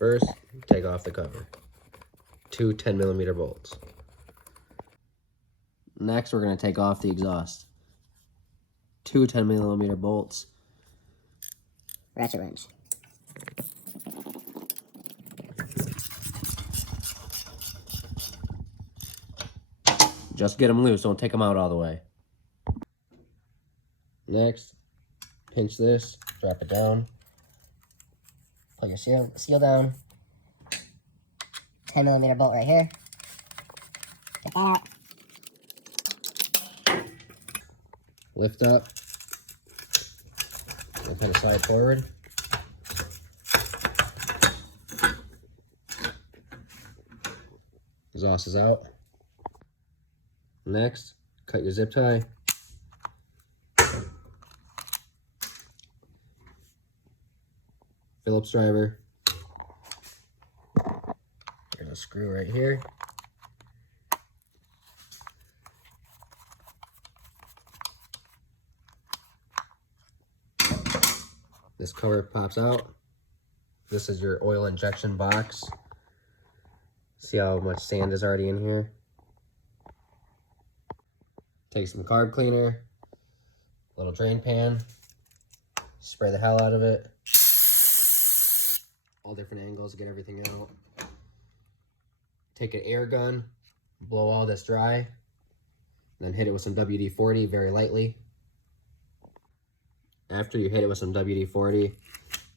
First, take off the cover. Two 10mm bolts. Next, we're going to take off the exhaust. Two 10mm bolts. Ratchet wrench. Just get them loose, don't take them out all the way. Next, pinch this, drop it down. Put your seal down. 10mm bolt right here. Get that out. Lift up. And kind of slide forward. Exhaust is out. Next, cut your zip tie. Phillips driver. There's a screw right here. This cover pops out. This is your oil injection box. See how much sand is already in here? Take some carb cleaner, little drain pan, spray the hell out of it. All different angles to get everything out. Take an air gun, blow all this dry, then hit it with some WD-40 very lightly. After you hit it with some WD-40,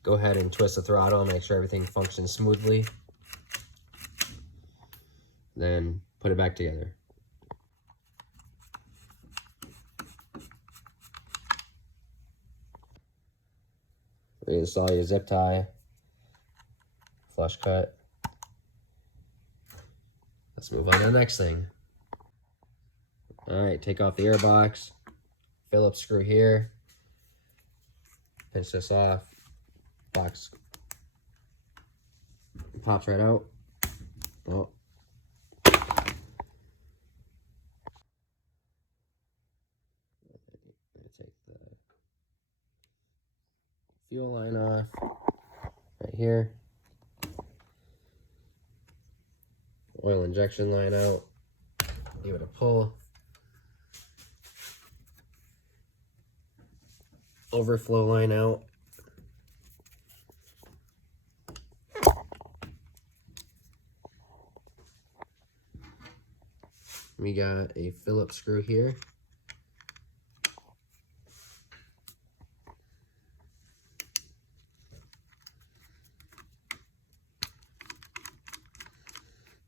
go ahead and twist the throttle, make sure everything functions smoothly. Then put it back together. Reinstall your zip tie, flush cut. Let's move on to the next thing. All right, take off the air box, Phillips screw here, pinch this off, box pops right out. Oh. Take the fuel line off right here. Oil injection line out. Give it a pull. Overflow line out. We got a Phillips screw here.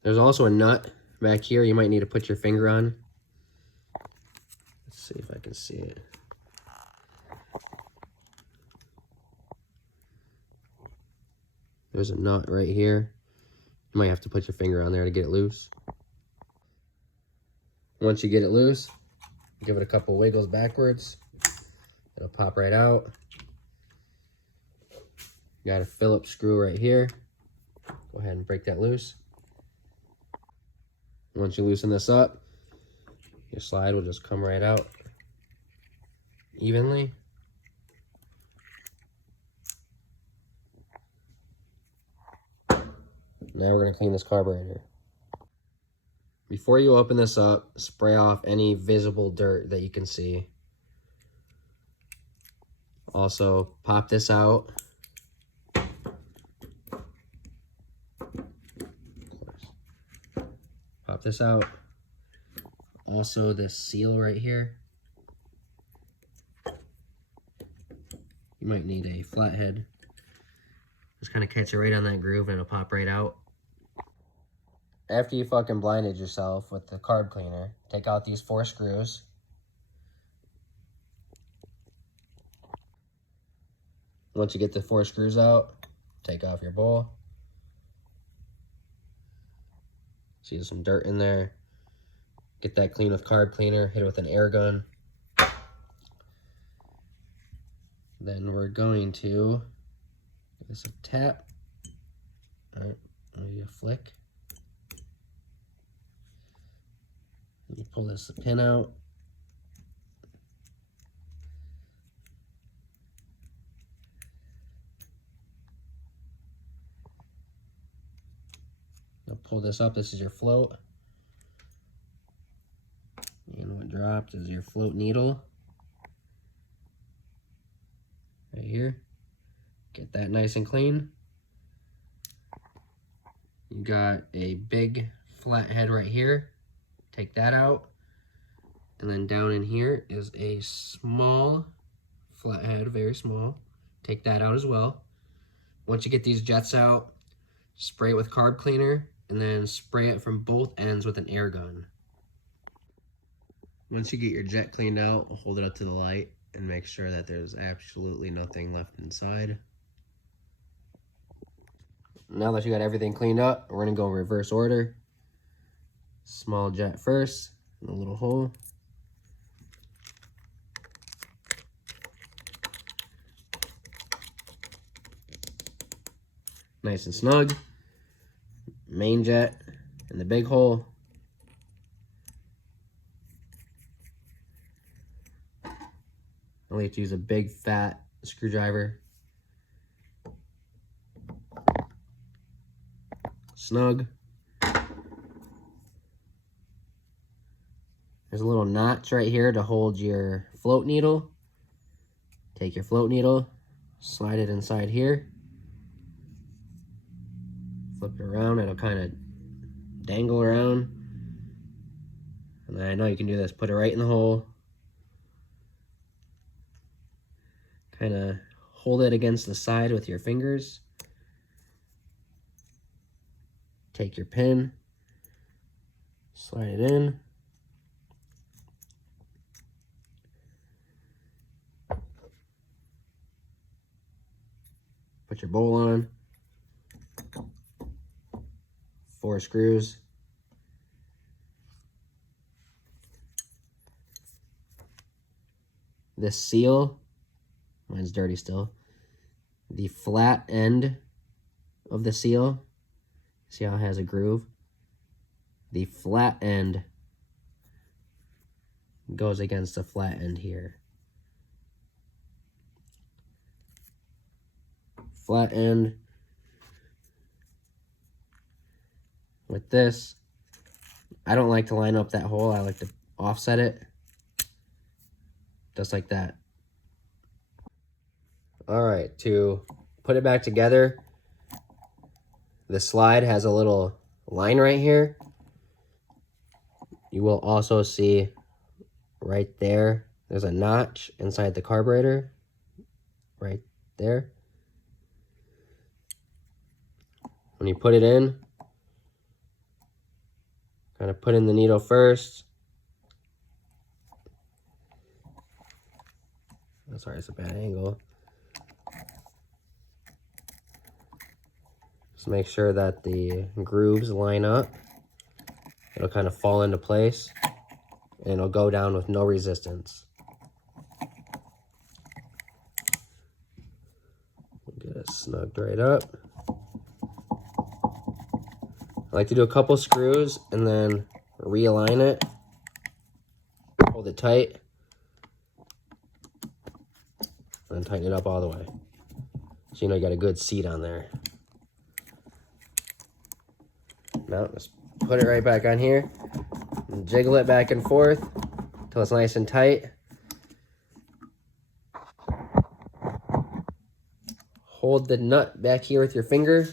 There's also a nut back here you might need to put your finger on. Let's see if I can see it. There's a nut right here. You might have to put your finger on there to get it loose. Once you get it loose, give it a couple wiggles backwards. It'll pop right out. Got a Phillips screw right here. Go ahead and break that loose. Once you loosen this up, your slide will just come right out evenly. Now we're going to clean this carburetor. Before you open this up, spray off any visible dirt that you can see. Also, pop this out. Pop this out. Also, this seal right here. You might need a flathead. Just kind of catch it right on that groove and it'll pop right out. After you fucking blinded yourself with the carb cleaner, take out these 4 screws. Once you get the 4 screws out, take off your bowl. See there's some dirt in there. Get that clean with carb cleaner, hit it with an air gun. Then we're going to give this a tap. All right, maybe a flick. You pull this pin out. pull this up. This is your float. And what dropped is your float needle. Right here. Get that nice and clean. You got a big flat head right here. Take that out. And then down in here is a small flat head, very small. Take that out as well. Once you get these jets out, spray it with carb cleaner and then spray it from both ends with an air gun. Once you get your jet cleaned out, hold it up to the light and make sure that there's absolutely nothing left inside. Now that you got everything cleaned up, we're gonna go in reverse order. Small jet first, in a little hole. Nice and snug. Main jet in the big hole. I like to use a big fat screwdriver. Snug. There's a little notch right here to hold your float needle. Take your float needle, slide it inside here. Flip it around, it'll kind of dangle around. And then I know you can do this, put it right in the hole. Kind of hold it against the side with your fingers. Take your pin, slide it in. Put your bowl on. 4 screws. This seal, mine's dirty still. The flat end of the seal, see how it has a groove? The flat end goes against the flat end here. Flat end with this. I don't like to line up that hole. I like to offset it. Just like that. All right, to put it back together, the slide has a little line right here. You will also see right there, there's a notch inside the carburetor, right there. When you put it in, kind of put in the needle first. Oh, sorry, it's a bad angle. Just make sure that the grooves line up. It'll kind of fall into place and it'll go down with no resistance. Get it snugged right up. I like to do a couple screws and then realign it. Hold it tight. And tighten it up all the way. So you know you got a good seat on there. Now just put it right back on here. And jiggle it back and forth until it's nice and tight. Hold the nut back here with your finger.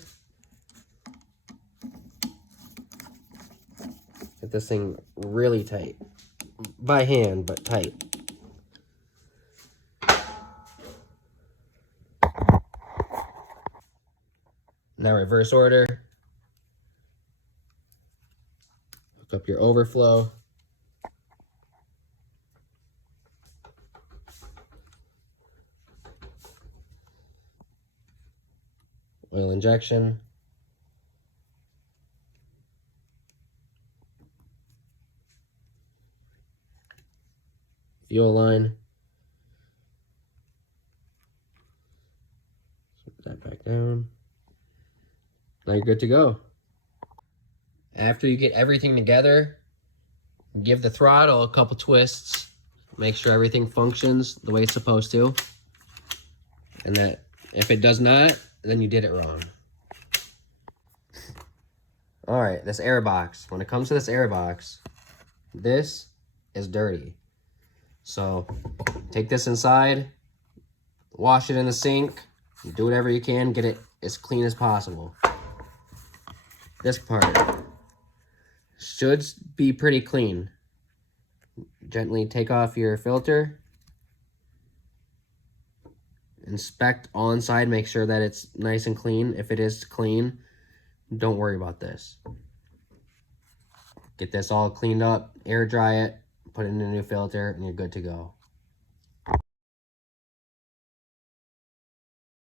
Get this thing really tight. By hand, but tight. Now reverse order. Hook up your overflow. Oil injection. Fuel line. Put that back down. Now you're good to go. After you get everything together, give the throttle a couple twists. Make sure everything functions the way it's supposed to. And that if it does not, then you did it wrong. All right, this air box. When it comes to this air box, this is dirty. So take this inside, wash it in the sink, do whatever you can, get it as clean as possible. This part should be pretty clean. Gently take off your filter. Inspect all inside, make sure that it's nice and clean. If it is clean, don't worry about this. Get this all cleaned up, air dry it, put it in a new filter, and you're good to go.